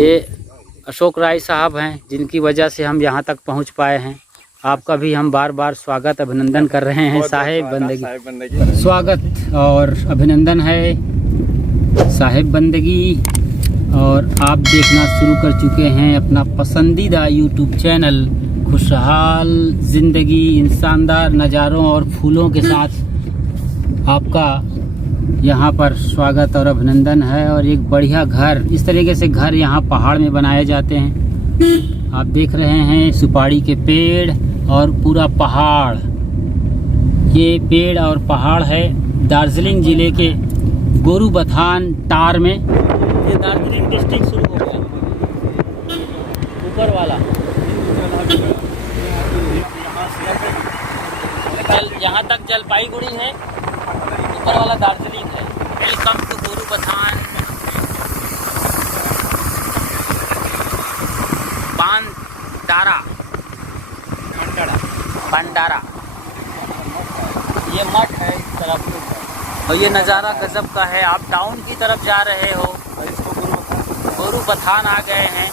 ये अशोक राय साहब हैं, जिनकी वजह से हम यहाँ तक पहुँच पाए हैं। आपका भी हम बार बार स्वागत अभिनंदन कर रहे हैं। साहिब बंदगी स्वागत और अभिनंदन है साहिब बंदगी। और आप देखना शुरू कर चुके हैं अपना पसंदीदा यूट्यूब चैनल खुशहाल ज़िंदगी, इन शानदार नज़ारों और फूलों के साथ आपका यहाँ पर स्वागत और अभिनंदन है। और एक बढ़िया घर, इस तरीके से घर यहाँ पहाड़ में बनाए जाते हैं। आप देख रहे हैं सुपारी के पेड़ और पूरा पहाड़। ये पेड़ और पहाड़ है दार्जिलिंग ज़िले के गोरुबथान टार में। ये दार्जिलिंग डिस्ट्रिक्ट शुरू हो गया ऊपर वाला, यहाँ तक जलपाईगुड़ी है, ऊपर वाला दार्जिलिंग है। वेलकम टू गोरुबथान भंडारा। ये मठ है इस तरफ और ये नज़ारा गजब का है। आप टाउन की तरफ जा रहे हो, गोरुबथान आ गए हैं।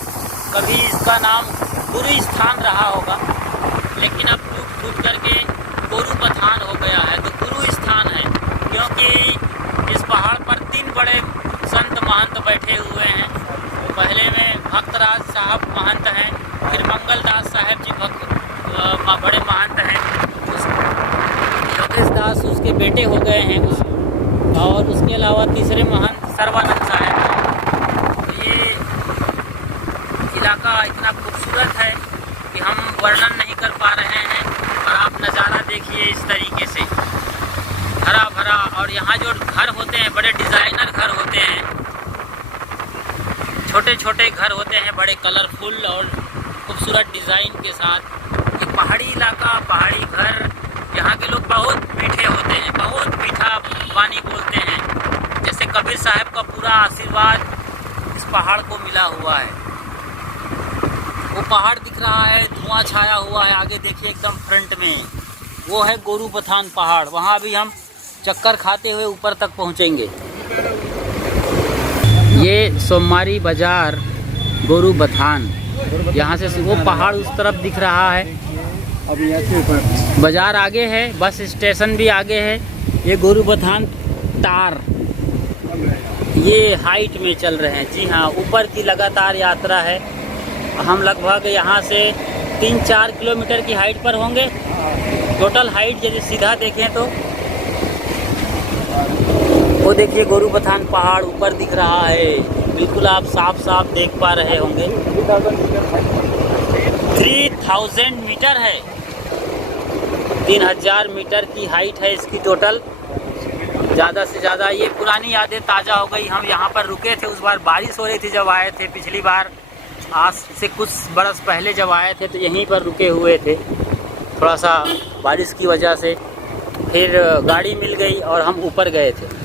कभी इसका नाम गुरु स्थान रहा होगा, लेकिन अब टूट फूट करके गोरुबथान हो गया है। तो गुरु स्थान है, क्योंकि इस पहाड़ पर 3 बड़े संत महंत बैठे हुए हैं। पहले में भक्तराज साहब महंत हैं, फिर मंगलदास साहब जी बड़े महंत हैं, योगेश दास उसके बेटे हो गए हैं और उसके अलावा तीसरे महंत सर्वानंद साहब हैं। तो ये इलाका इतना खूबसूरत है कि हम वर्णन नहीं कर पा रहे हैं। और आप नज़ारा देखिए इस तरीके से हरा भरा। और यहाँ जो घर होते हैं बड़े डिज़ाइनर घर होते हैं, छोटे छोटे घर होते हैं, बड़े कलरफुल और खूबसूरत डिज़ाइन के साथ। ये पहाड़ी इलाका, पहाड़ी घर, यहाँ के लोग बहुत मीठे होते हैं, बहुत मीठा वाणी बोलते हैं। जैसे कबीर साहब का पूरा आशीर्वाद इस पहाड़ को मिला हुआ है। वो पहाड़ दिख रहा है, धुआं छाया हुआ है, आगे देखिए एकदम फ्रंट में वो है गोरुबथान पहाड़। वहाँ भी हम चक्कर खाते हुए ऊपर तक पहुँचेंगे। ये सोमवारी बाज़ार गोरुबथान, यहाँ से वो पहाड़ उस तरफ दिख रहा है। अभी ऊपर बाज़ार आगे है, बस स्टेशन भी आगे है। ये गोरुबथान टार ये हाइट में चल रहे हैं। जी हाँ, ऊपर की लगातार यात्रा है। हम लगभग यहाँ से 3-4 किलोमीटर की हाइट पर होंगे। टोटल हाइट यदि सीधा देखें तो वो देखिए गोरुबथान पहाड़ ऊपर दिख रहा है, बिल्कुल आप साफ साफ देख पा रहे होंगे। 3000 मीटर है, 3000 मीटर की हाइट है इसकी टोटल। ज़्यादा से ज़्यादा ये पुरानी यादें ताज़ा हो गई। हम यहाँ पर रुके थे, उस बार बारिश हो रही थी जब आए थे पिछली बार। आज से कुछ बरस पहले जब आए थे तो यहीं पर रुके हुए थे। थोड़ा सा बारिश की वजह से फिर गाड़ी मिल गई और हम ऊपर गए थे।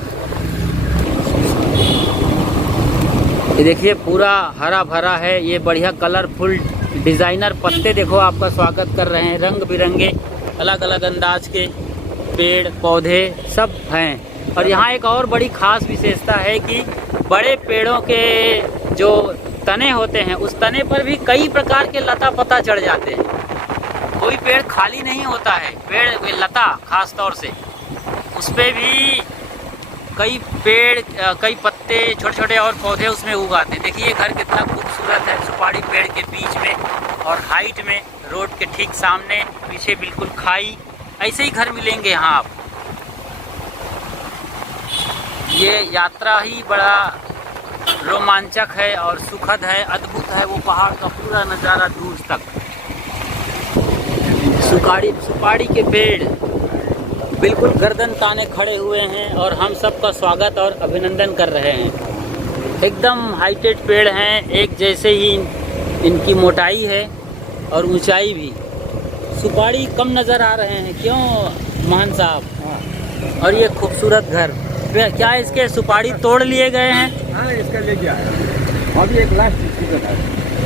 ये देखिए पूरा हरा भरा है, ये बढ़िया कलरफुल डिज़ाइनर पत्ते देखो आपका स्वागत कर रहे हैं। रंग बिरंगे अलग अलग अंदाज के पेड़ पौधे सब हैं। और यहाँ एक और बड़ी ख़ास विशेषता है कि बड़े पेड़ों के जो तने होते हैं, उस तने पर भी कई प्रकार के लता पता चढ़ जाते हैं। कोई पेड़ खाली नहीं होता है, पेड़ लता खास तौर से उस पर भी कई पेड़, कई पत्ते, छोटे छोटे और पौधे उसमें उगाते हैं। देखिए ये घर कितना खूबसूरत है, सुपारी पेड़ के बीच में और हाइट में, रोड के ठीक सामने, पीछे बिल्कुल खाई। ऐसे ही घर मिलेंगे यहाँ आप। ये यात्रा ही बड़ा रोमांचक है और सुखद है, अद्भुत है। वो पहाड़ का पूरा नज़ारा दूर तक, सुपारी के पेड़ बिल्कुल गर्दन ताने खड़े हुए हैं और हम सबका स्वागत और अभिनंदन कर रहे हैं। एकदम हाइटेड पेड़ हैं, एक जैसे ही इनकी मोटाई है और ऊंचाई भी। सुपारी कम नज़र आ रहे हैं, क्यों महंत साहब? और ये खूबसूरत घर, क्या इसके सुपारी तोड़ लिए गए हैं? हाँ, इसका ले गया है। अभी एक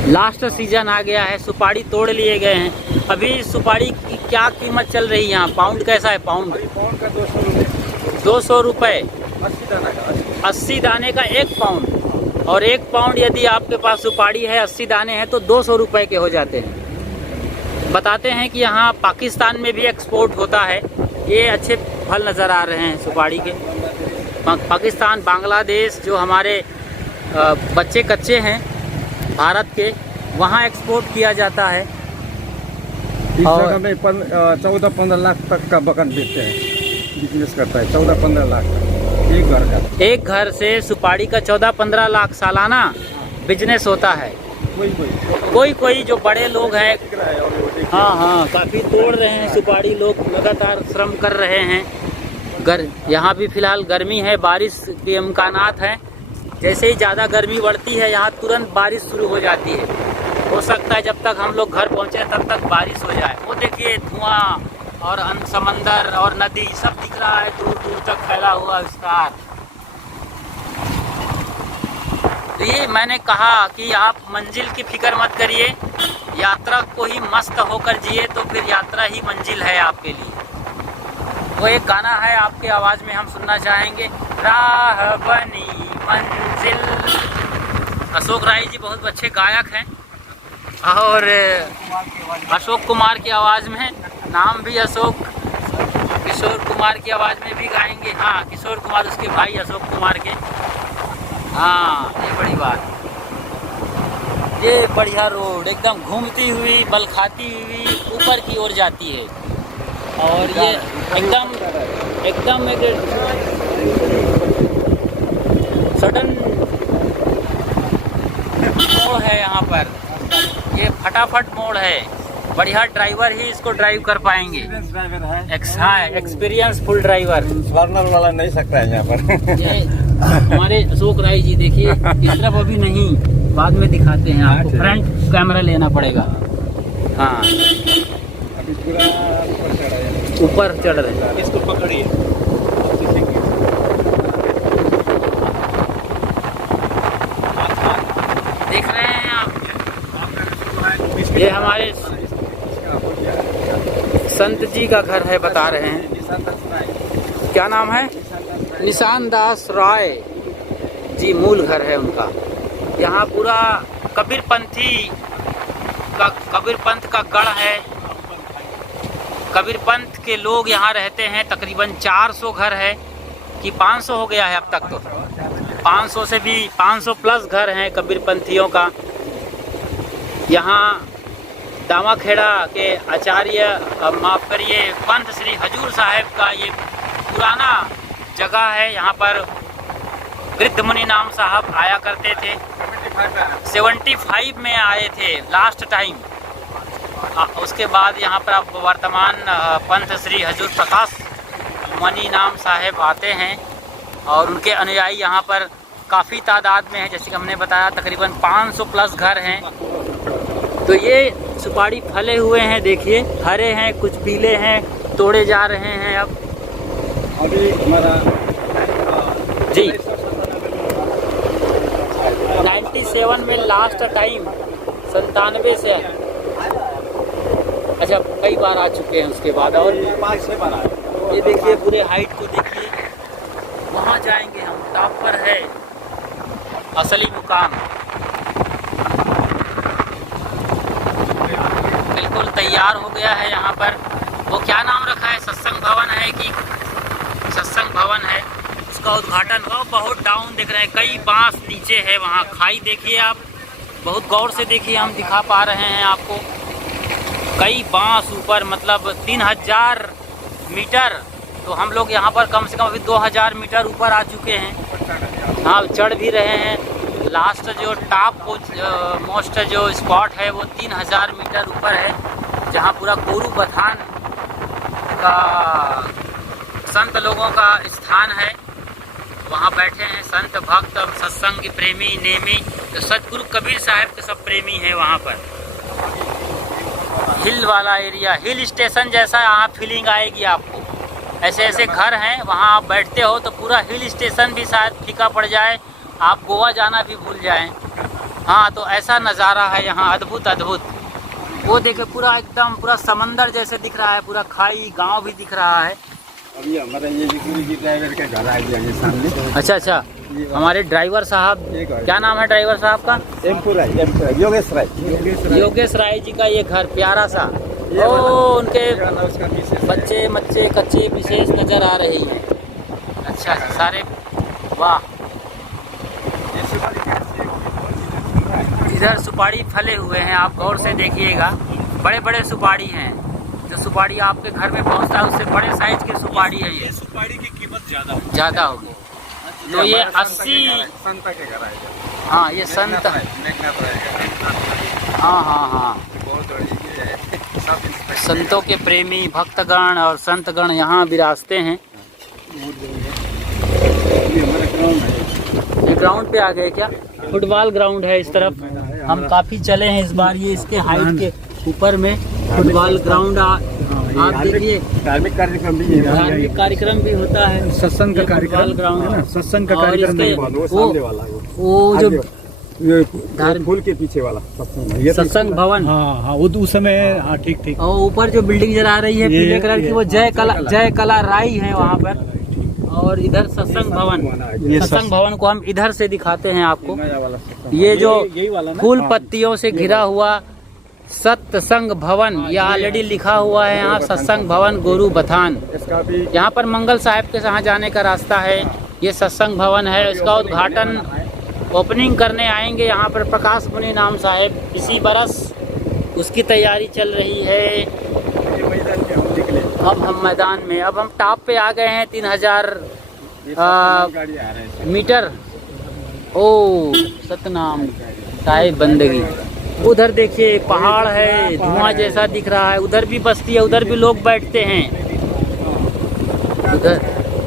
लास्ट सीजन आ गया है, सुपारी तोड़ लिए गए हैं। अभी सुपारी की क्या कीमत चल रही है यहाँ? पाउंड कैसा है? पाउंड का 200 रुपये। 200 रुपये 80 दाना का 80 दाने का 1 पाउंड। और 1 पाउंड यदि आपके पास सुपारी है, 80 दाने हैं तो 200 रुपए के हो जाते हैं। बताते हैं कि यहाँ पाकिस्तान में भी एक्सपोर्ट होता है। ये अच्छे फल नज़र आ रहे हैं सुपारी के। पाकिस्तान, बांग्लादेश, जो हमारे बच्चे कच्चे हैं भारत के, वहाँ एक्सपोर्ट किया जाता है। इस जगह में 14-15 लाख तक का बगान बेचते हैं, बिजनेस करता है। 14-15 लाख एक घर का। एक घर से सुपारी का 14-15 लाख सालाना बिजनेस होता है। कोई जो बड़े लोग हैं, हाँ, काफ़ी तोड़ रहे हैं सुपारी, लोग लगातार श्रम कर रहे हैं। यहाँ भी फिलहाल गर्मी है, बारिश के इम्कानात हैं। जैसे ही ज़्यादा गर्मी बढ़ती है यहाँ तुरंत बारिश शुरू हो जाती है। हो सकता है जब तक हम लोग घर पहुँचे तब तक बारिश हो जाए। वो देखिए धुआं और समंदर और नदी सब दिख रहा है, दूर दूर तक फैला हुआ विस्तार। तो ये मैंने कहा कि आप मंजिल की फिक्र मत करिए, यात्रा को ही मस्त होकर जिए तो फिर यात्रा ही मंजिल है आपके लिए। वो एक गाना है आपके आवाज़ में हम सुनना चाहेंगे, राह बनी मंजिल। अशोक राय जी बहुत अच्छे गायक हैं और अशोक कुमार की आवाज़ में, नाम भी अशोक, किशोर कुमार की आवाज़ में भी गाएंगे। हाँ, किशोर कुमार उसके भाई अशोक कुमार के। हाँ, ये बड़ी बात। ये बढ़िया रोड एकदम घूमती हुई, बल खाती हुई ऊपर की ओर जाती है और ये एकदम सडन मोड़ है यहाँ पर। ये फटाफट मोड़ है, बढ़िया ड्राइवर ही इसको ड्राइव कर पाएंगे। एक्सपीरियंस फुल ड्राइवर, लर्नर वाला नहीं सकता है यहाँ पर। ये हमारे अशोक राय जी देखिए, इस तरफ अभी नहीं, बाद में दिखाते हैं आपको। फ्रंट कैमरा लेना पड़ेगा। हाँ, अभी पूरा ऊपर चढ़ रहे हैं। इसको पकड़िए। देख रहे हैं आप, ये हमारे संत जी का घर है, बता रहे हैं। क्या नाम है? निशान दास राय जी मूल घर है उनका। यहाँ पूरा कबीर पंथ का गढ़ है। कबीर पंथ के लोग यहाँ रहते हैं। तकरीबन 400 घर है कि 500 हो गया है अब तक, तो 500 से भी 500 प्लस घर हैं कबीर पंथियों का। यहाँ दामाखेड़ा के आचार्य, माफ़ करिए, पंथ श्री हजूर साहब का ये पुराना जगह है। यहाँ पर वृद्ध मुनि नाम साहब आया करते थे। 75 में आए थे लास्ट टाइम। उसके बाद यहाँ पर अब वर्तमान पंथ श्री हजूर प्रकाश मुनि नाम साहब आते हैं और उनके अनुयायी यहाँ पर काफ़ी तादाद में है। जैसे कि हमने बताया तकरीबन 500 प्लस घर हैं। तो ये सुपारी फले हुए हैं, देखिए हरे हैं, कुछ पीले हैं, तोड़े जा रहे हैं अब। अभी हमारा जी 97 में लास्ट टाइम, 97 से, अच्छा कई बार आ चुके हैं उसके बाद। और 5-6 बार आए। ये देखिए पूरे हाइट को देखिए, वहाँ जाएंगे हम, टॉप पर है असली मुकाम। बिल्कुल तैयार हो गया है यहाँ पर। वो क्या नाम रखा है, सत्संग भवन है कि सत्संग भवन है, उसका उद्घाटन हुआ। बहुत डाउन दिख रहे हैं, कई बांस नीचे है, वहाँ खाई देखिए आप, बहुत गौर से देखिए, हम दिखा पा रहे हैं आपको। कई बांस ऊपर, मतलब 3000 मीटर। तो हम लोग यहाँ पर कम से कम अभी 2000 मीटर ऊपर आ चुके हैं। हाँ, चढ़ भी रहे हैं। लास्ट जो टॉप मोस्ट जो स्पॉट है वो 3000 मीटर ऊपर है, जहाँ पूरा कोरू बथान का संत लोगों का स्थान है। वहाँ बैठे हैं संत भक्त, सत्संग प्रेमी, नेमी, तो सतगुरु कबीर साहब के सब प्रेमी हैं वहाँ पर। हिल वाला एरिया, हिल स्टेशन जैसा यहाँ फीलिंग आएगी आपको। ऐसे ऐसे घर हैं, वहाँ आप बैठते हो तो पूरा हिल स्टेशन भी शायद फीका पड़ जाए, आप गोवा जाना भी भूल जाएं। हाँ, तो ऐसा नज़ारा है यहाँ, अद्भुत अद्भुत। वो देखे पूरा एकदम पूरा समंदर जैसे दिख रहा है, पूरा खाई गांव भी दिख रहा है। अभी हमारा ये ड्राइवर का घर आ गया है सामने। अच्छा, हमारे ड्राइवर साहब, क्या नाम है ड्राइवर साहब का? योगेश राय। योगेश राय जी का ये घर प्यारा सा। ओ उनके बच्चे मच्चे कच्चे विशेष नजर आ रही हैं। अच्छा सारे, वाह। इधर सुपारी फले हुए हैं, आप गौर से देखिएगा, बड़े बड़े सुपारी हैं। जो सुपारी आपके घर में पहुंचता है उससे बड़े साइज की सुपारी है ये। सुपारी की कीमत ज्यादा होगी। तो ये 80, संत के घर आएगा। हाँ ये संत, हाँ हाँ हाँ, संतों के प्रेमी भक्तगण और संतगण यहाँ विराजते हैं। ये ग्राउंड पे आ गए क्या? फुटबॉल ग्राउंड है इस तरफ। हम काफी चले हैं इस बार, ये इसके हाइट के ऊपर में फुटबॉल ग्राउंड। आप देखिए धार्मिक कार्यक्रम भी है, धार्मिक कार्यक्रम भी होता है, सत्संग का कार्यक्रम ग्राउंड है ना, सत्संग का कार्यक्रम नहीं, वो सामने वाला है, वो जो ये फूल के पीछे वाला सत्संग है, ये सत्संग भवन। हाँ हाँ, वो उस समय, हाँ ठीक ठीक। और ऊपर जो बिल्डिंग नजर आ रही है पीले कलर की, वो जय कला राई है वहाँ पर। और इधर सत्संग भवन, सत्संग भवन को हम इधर से दिखाते हैं आपको। ये जो फूल पत्तियों से घिरा हुआ सत्संग भवन, यह ऑलरेडी लिखा हुआ है यहाँ, सत्संग भवन गोरू बथान। यहाँ पर मंगल साहब के यहाँ जाने का रास्ता है। ये सत्संग भवन है, इसका उद्घाटन ओपनिंग करने आएंगे यहाँ पर प्रकाश मुनि नाम साहब इसी बरस, उसकी तैयारी चल रही है। अब हम मैदान में, अब हम टॉप पे आ गए हैं, 3000 मीटर। ओ सतनाम साहिब बंदगी। उधर देखिए पहाड़ है, धुआं जैसा दिख रहा है, उधर भी बस्ती है, उधर भी लोग बैठते हैं। उधर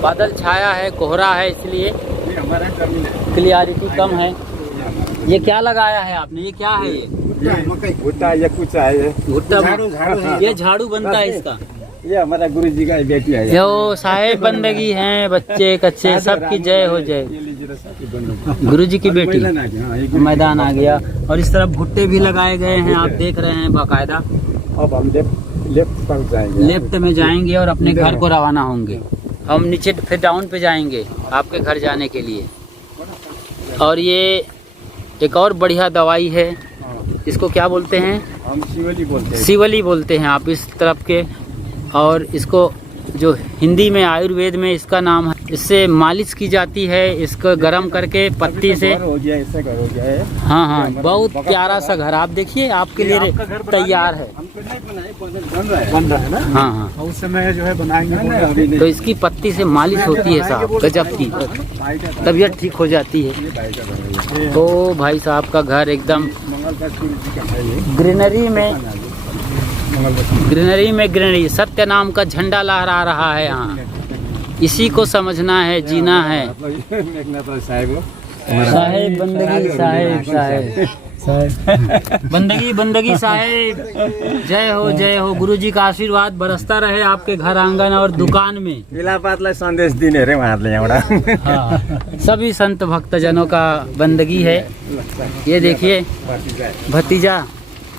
बादल छाया है, कोहरा है, इसलिए क्लियरिटी कम है। ये क्या लगाया है आपने? ये क्या है? ये भुट्टा या कुछ है, ये भुट्टा, ये झाड़ू बनता है इसका। ये हमारा गुरु जी का बेटी है। जो साहेब बंदगी हैं, बच्चे कच्चे सबकी जय हो जाए। गुरु जी की बेटी मैदान आ गया। और इस तरफ भुट्टे भी लगाए गए हैं, आप देख रहे हैं बाकायदा। अब हम लेफ्ट पर जाएंगे, लेफ्ट में जाएंगे और अपने घर को रवाना होंगे। हम नीचे फिर डाउन पे जाएंगे आपके घर जाने के लिए। और ये एक और बढ़िया दवाई है, इसको क्या बोलते हैं? हम शिवली बोलते हैं। शिवली बोलते हैं आप इस तरफ के। और इसको जो हिंदी में आयुर्वेद में इसका नाम है, इससे मालिश की जाती है, इसको गर्म करके पत्ती से। हो गया, इससे घर हो गया है। हाँ हाँ, बहुत प्यारा सा घर आप देखिए, आपके लिए तैयार है। बन रहा है ना? हाँ हाँ, उस समय जो है बनाएंगे। तो इसकी पत्ती से मालिश होती है साहब, गजब की, तबीयत ठीक हो जाती है। तो भाई साहब का घर एकदम ग्रीनरी में ग्रीनरी, सत्य नाम का झंडा लहरा रहा है यहाँ। इसी को समझना है, जीना है। साहेब बंदगी, साहेब बंदगी साहेब, जय हो। गुरु जी का आशीर्वाद बरसता रहे आपके घर आंगन और दुकान में। इलाहाबाद संदेश दिने रे वहाँले यहाँबाट। हाँ, सभी संत भक्तजनों का बंदगी है। ये देखिए भतीजा,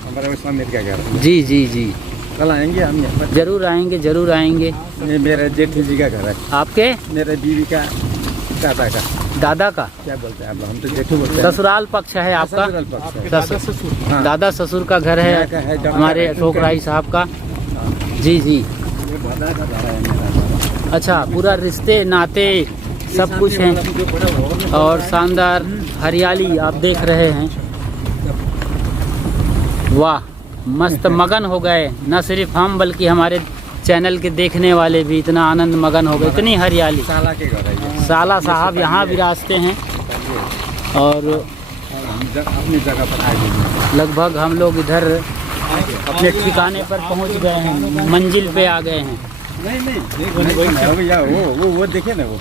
हमारा स्वामी का घर। जी जी जी, कल आएंगे हम यहाँ पर। जरूर आएंगे। ये मेरे जेठी जी का घर है। आपके? मेरे बीवी का दादा का क्या बोलते हैं आप? हम तो जेठू बोलते हैं। ससुराल पक्ष है आपका? ससुराल पक्ष है। हाँ। दादा ससुर का घर है हमारे अशोक राय साहब का। जी जी, ये भदा का घर है मेरा। अच्छा, पूरा रिश्ते नाते सब कुछ है और शानदार हरियाली आप देख रहे हैं। वाह, मस्त मगन हो गए, न सिर्फ हम बल्कि हमारे चैनल के देखने वाले भी इतना आनंद मगन हो गए। इतनी हरियाली। साला के घर है। साला साहब यहाँ विराजते हैं और अपनी जगह पर आ गए। लगभग हम लोग इधर अपने ठिकाने पर पहुँच गए हैं, मंजिल पे आ गए हैं। नहीं भैया, वो देखिए ना, वो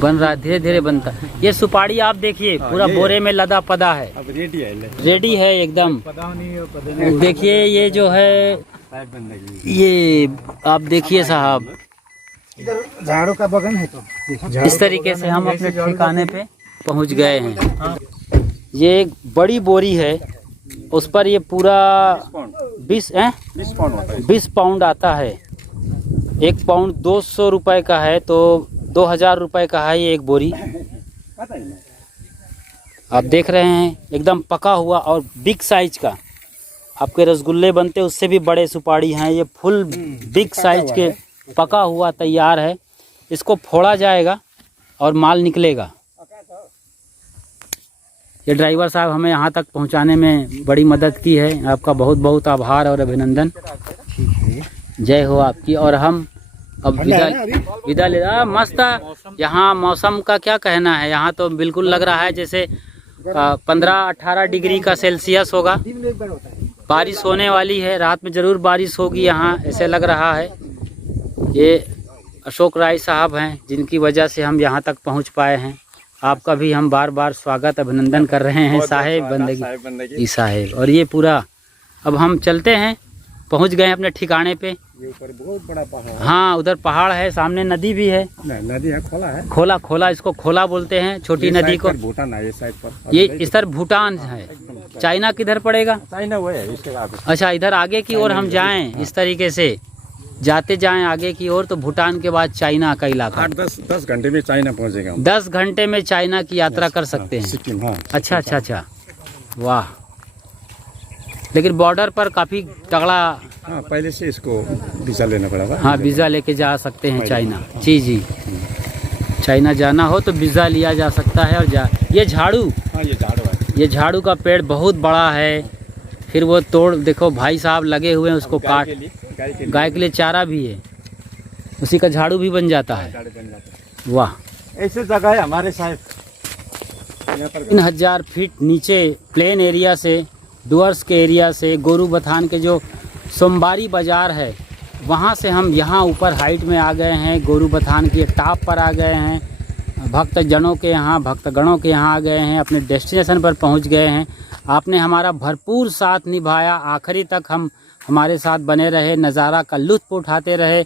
बन रहा है, धीरे धीरे बनता। ये सुपारी आप देखिए पूरा बोरे में लदा पदा है, अब रेडी है एकदम। देखिए ये जो है, ये आप देखिए साहब, झाड़ू का बगन है। तो इस तरीके से हम अपने ठिकाने पे पहुंच गए हैं। ये एक बड़ी बोरी है, उस पर ये पूरा 20 पाउंड आता है। 1 पाउंड 200 रुपए का है, तो 2000 रुपये का है ये एक बोरी। आप देख रहे हैं एकदम पका हुआ और बिग साइज का आपके रसगुल्ले बनते उससे भी बड़े सुपारी हैं। ये फुल बिग साइज के पका हुआ तैयार है। इसको फोड़ा जाएगा और माल निकलेगा। ये ड्राइवर साहब हमें यहाँ तक पहुँचाने में बड़ी मदद की है। आपका बहुत बहुत आभार और अभिनंदन। जय हो आपकी। और हम अब विदा ले मस्त। यहाँ मौसम का क्या कहना है, यहाँ तो बिल्कुल लग रहा है जैसे 15-18 डिग्री का सेल्सियस होगा। बारिश होने वाली है, रात में ज़रूर बारिश होगी यहाँ, ऐसे लग रहा है। ये अशोक राय साहब हैं जिनकी वजह से हम यहाँ तक पहुँच पाए हैं। आपका भी हम बार बार स्वागत अभिनंदन कर रहे हैं साहेब बंदगी साहेब। और ये पूरा अब हम चलते हैं, पहुँच गए अपने ठिकाने पे। ये ऊपर बहुत बड़ा पहाड़ है। हाँ उधर पहाड़ है, सामने नदी भी है। नदी है, खोला है। खोला इसको खोला बोलते हैं छोटी नदी को। भूटान है ये साइड पर। ये इस तरफ भूटान है। चाइना किधर पड़ेगा? चाइना वो है इसके आगे। अच्छा इधर आगे की ओर हम जाएं, इस तरीके से जाते जाएं आगे की ओर तो भूटान के बाद चाइना का इलाका। 8-10 घंटे में चाइना पहुंचेगा। 10 घंटे में चाइना की यात्रा कर सकते हैं। सिक्किम। हाँ अच्छा वाह। लेकिन बॉर्डर पर काफ़ी तगड़ा। हाँ पहले से इसको वीज़ा लेना पड़ेगा। हाँ वीज़ा लेके जा सकते हैं चाइना। जी चाइना जाना हो तो वीज़ा लिया जा सकता है। और ये झाड़ू। हाँ ये झाड़ू है। ये झाड़ू का पेड़ बहुत बड़ा है। फिर वो तोड़ देखो भाई साहब लगे हुए हैं उसको काट। गाय के लिए चारा भी है, उसी का झाड़ू भी बन जाता है। वाह ऐसे जगह है हमारे साइड। 3000 फीट नीचे प्लेन एरिया से, डुअर्स के एरिया से, गोरू बथान के जो सोमवारी बाज़ार है वहाँ से हम यहाँ ऊपर हाइट में आ गए हैं। गोरू बथान के टॉप पर आ गए हैं। भक्तगणों के यहाँ आ गए हैं। अपने डेस्टिनेशन पर पहुँच गए हैं। आपने हमारा भरपूर साथ निभाया। आखिरी तक हमारे साथ बने रहे, नज़ारा का लुत्फ़ उठाते रहे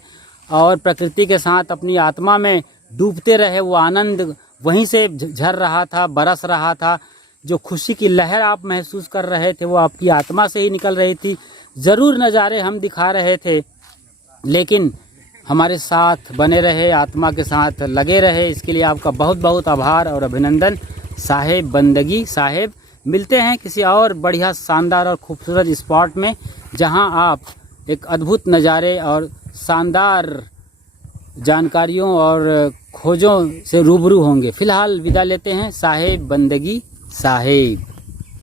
और प्रकृति के साथ अपनी आत्मा में डूबते रहे। वो आनंद वहीं से झर रहा था, बरस रहा था। जो खुशी की लहर आप महसूस कर रहे थे वो आपकी आत्मा से ही निकल रही थी। ज़रूर नज़ारे हम दिखा रहे थे लेकिन हमारे साथ बने रहे, आत्मा के साथ लगे रहे। इसके लिए आपका बहुत बहुत आभार और अभिनंदन साहेब बंदगी साहेब। मिलते हैं किसी और बढ़िया शानदार और खूबसूरत स्पॉट में जहां आप एक अद्भुत नज़ारे और शानदार जानकारियों और खोजों से रूबरू होंगे। फ़िलहाल विदा लेते हैं साहेब बंदगी साहेब।